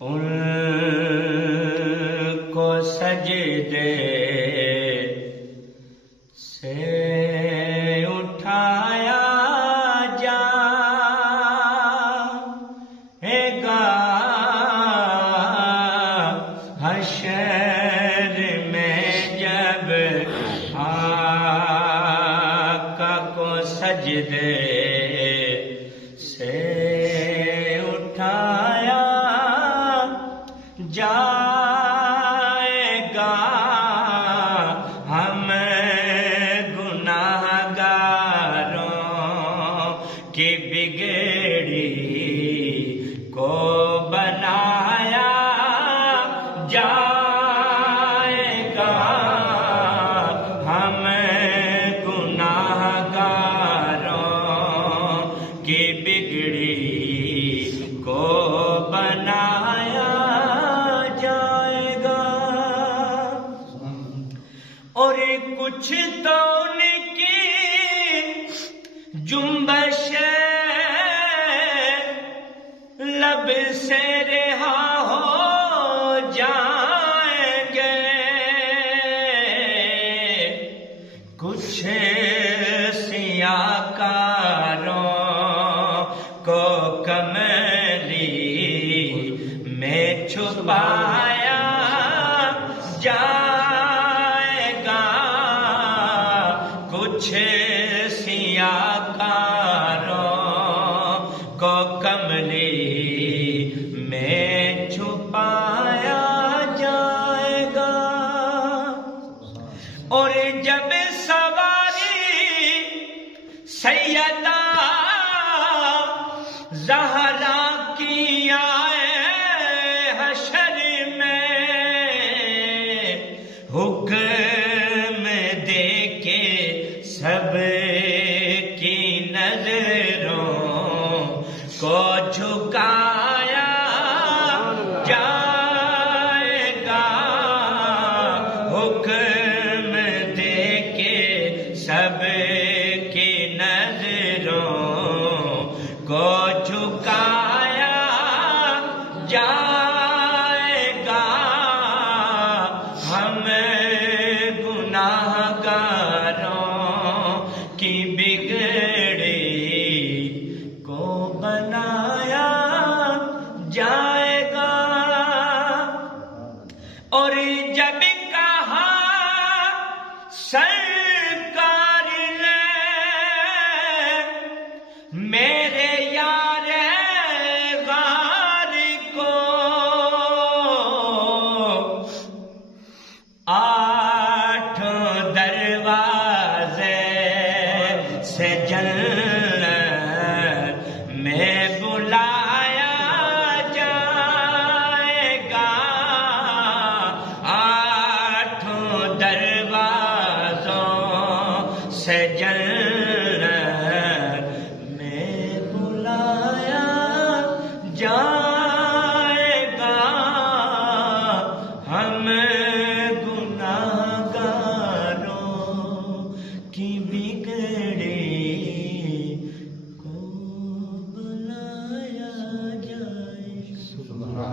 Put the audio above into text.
ان کو سجدے سے اٹھایا جائے گا حشر میں جب آقا کو سجدے سے اٹھایا جائے گا ہم گناہگاروں کی بگڑی کو بنایا جائے گا ہم گناہگاروں کی بگڑی کو بنایا جائے گا اور کچھ تو ان کی جنبش لب سے رہا ہو جائیں گے کچھ سیاکاروں کو کملی میں چھپایا جائے گا کچھ سیاکاروں کو کملی میں چھپایا جائے گا اور جب سواری سیدہ زہرا کی آئے حشر میں حکم دے کے سب کی نظروں کو جھکایا جائے گا حکم دے کے سب کی نظروں کو جھکایا جائے گا ہم گناہگاروں کی بگڑی کو بنایا جائے گا اور جب کہا سرکار نے میرے یار غار کو 8 دروازے سے جنت میں بلایا جائے گا 8 دروازوں سے جنت